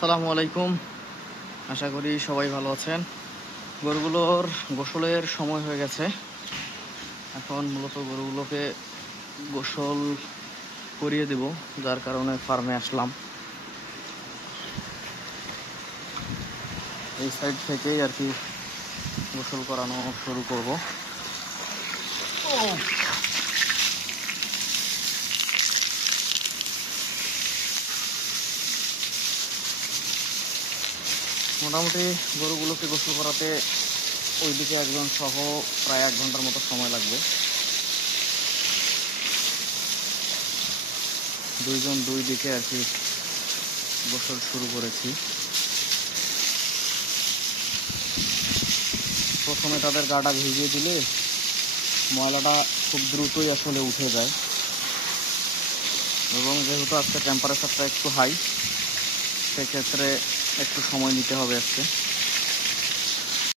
আসসালামু আলাইকুম। আশা করি সবাই ভালো আছেন। গরুগুলোর গোসলের সময় হয়ে গেছে। এখন মূলত গরুগুলোকে গোসল করিয়ে দেব, যার কারণে ফার্মে আসলাম। এই সাইড থেকেই আর কি গোসল করানো শুরু করব। মোটামুটি গরুগুলোকে গোসল করাতে ওইদিকে একজন সহ প্রায় 1 ঘন্টার মতো সময় লাগবে। দুইজন দুই দিকে আর কি গোসল শুরু করেছি। প্রথমে তাদের গাটা ভিজিয়ে দিলে ময়লাটা খুব দ্রুতই আসলে উঠে যায়, এবং যেহেতু আজকে টেম্পারেচারটা একটু হাই, সেক্ষেত্রে একটু সময় নিতে হবে আজকে।